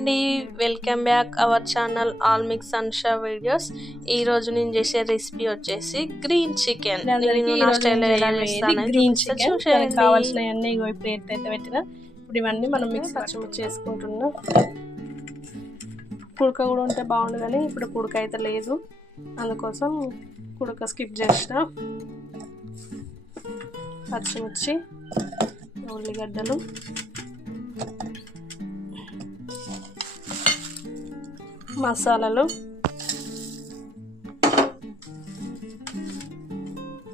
అండి welcome back our channel all mix అన్షా videos. ఈ రోజు నేను చేసే రెసిపీ వచ్చేసి గ్రీన్ చికెన్. నేను నా స్టైల్లో ఎలా చేస్తాను గ్రీన్ చికెన్ కావాల్సినవన్నీ ప్లేట్ అయితే పెట్టిన. ఇప్పుడు ఇవన్నీ మనం మిక్స్ పచ్చిమిర్చి చేసుకుంటున్నాం. కుడక కూడా ఉంటే బాగుండు కానీ ఇప్పుడు కుడక అయితే లేదు, అందుకోసం కుడక స్కిప్ చేసిన. పచ్చిమిర్చి, ఉల్లిగడ్డలు, మసాలాలు,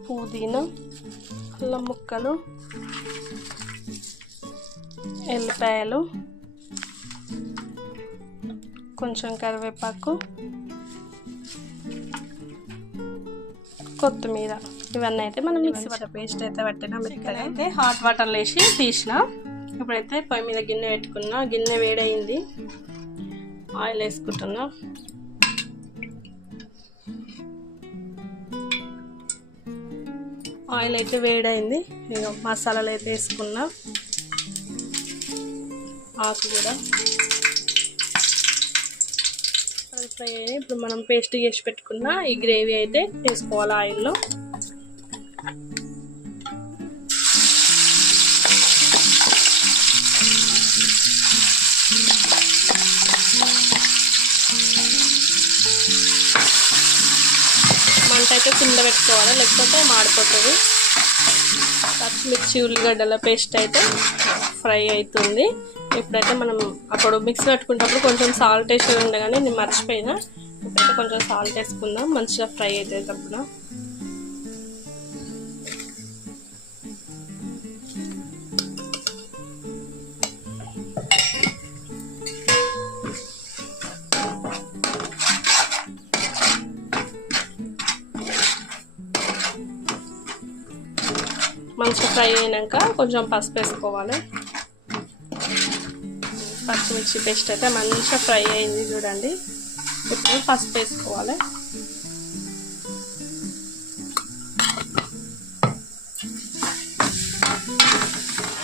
పుదీనా, అల్లం ముక్కలు, ఎల్లిపాయలు, కొంచెం కరివేపాకు, కొత్తిమీర, ఇవన్నీ అయితే మనం మిక్సీ పేస్ట్ అయితే పట్టినా. చికెన్ అయితే హాట్ వాటర్లో వేసి తీసిన. ఇప్పుడైతే పొయ్యి మీద గిన్నె పెట్టుకున్నా. గిన్నె వేడైంది, ఆయిల్ వేసుకుంటున్నా. ఆయిల్ అయితే వేడైంది, నేను మసాలాలు అయితే వేసుకున్నా. ఆకు కూడా ఫ్రై అయ్యి ఇప్పుడు మనం పేస్ట్ చేసి పెట్టుకున్న ఈ గ్రేవీ అయితే వేసుకోవాలి ఆయిల్లో. మంట అయితే కింద పెట్టుకోవాలి, లేకపోతే మాడిపోతుంది. పచ్చిమిర్చి, ఉల్లిగడ్డల పేస్ట్ అయితే ఫ్రై అవుతుంది. ఇప్పుడైతే మనం అప్పుడు మిక్సీ పెట్టుకున్నప్పుడు కొంచెం సాల్ట్ వేసేది ఉండే కానీ నేను మర్చిపోయినా. ఇప్పుడైతే కొంచెం సాల్ట్ వేసుకుందాం, మంచిగా ఫ్రై అవుతుంది అప్పుడు. మంచిగా ఫ్రై అయినాక కొంచెం పసుపు వేసుకోవాలి. పచ్చిమిర్చి పేస్ట్ అయితే మంచిగా ఫ్రై అయింది చూడండి. ఇప్పుడు పసుపు వేసుకోవాలి.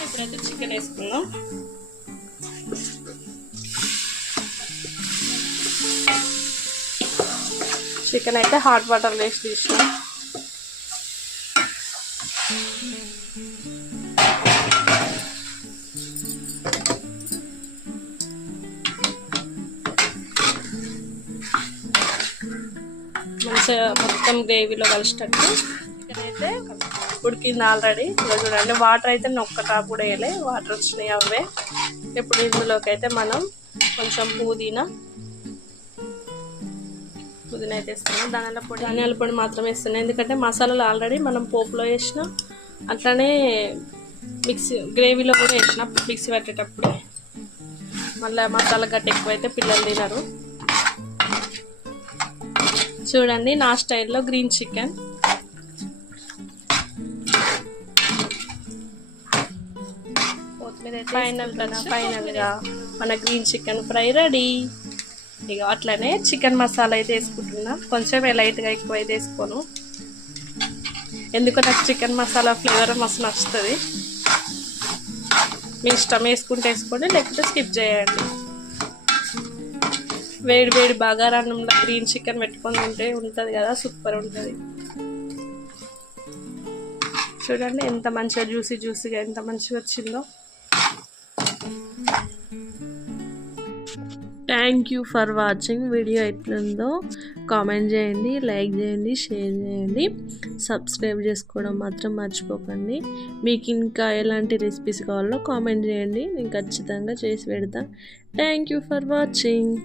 ఇప్పుడైతే చికెన్ వేసుకుందాం. చికెన్ అయితే హాట్ వాటర్ వేసి తీసినాం. మంచిగా మొత్తం గ్రేవీలో కలిసేటట్టు. చికెన్ అయితే ఉడికింది ఆల్రెడీ. చూడండి, వాటర్ అయితే ఒక్క టాప్ కూడా వేయలే, వాటర్ వచ్చినాయి అవే. ఇప్పుడు ఇందులోకి అయితే మనం కొంచెం పుదీనా అయితే వేస్తున్నాం. ధనియాల పొడి మాత్రం వేస్తున్నాం, ఎందుకంటే మసాలాలు ఆల్రెడీ మనం పోపులో వేసినాం, అట్లనే మిక్సీ గ్రేవీలో కూడా వేసినాం మిక్సీ పెట్టేటప్పుడు. మళ్ళీ మసాలా గట్ట ఎక్కువైతే పిల్లలు తినరు. చూడండి నా స్టైల్లో గ్రీన్ చికెన్. ఫైనల్గా మన గ్రీన్ చికెన్ ఫ్రై రెడీ. ఇక అట్లనే చికెన్ మసాలా అయితే వేసుకుంటున్నా. కొంచెం లైట్గా ఎక్కువ అయితే వేసుకోను, ఎందుకు నాకు చికెన్ మసాలా ఫ్లేవర్ మస్తు నచ్చుతుంది. మీ ఇష్టం, వేసుకుంటే వేసుకోండి, లేకపోతే స్కిప్ చేయండి. వేడి వేడి బగారాన్నంలో గ్రీన్ చికెన్ పెట్టుకొని తింటే ఉంటుంది కదా, సూపర్ ఉంటుంది. చూడండి ఎంత మంచిగా జ్యూసీగా ఎంత మంచిగా వచ్చిందో. Thank you for watching. Video ఎట్లుందో కామెంట్ చేయండి, లైక్ చేయండి, షేర్ చేయండి, సబ్స్క్రైబ్ చేసుకోవడం మాత్రం మర్చిపోకండి. మీకు ఇంకా ఎలాంటి రెసిపీస్ కావాలో కామెంట్ చేయండి, నేను ఖచ్చితంగా చేసి పెడతా. Thank you for watching.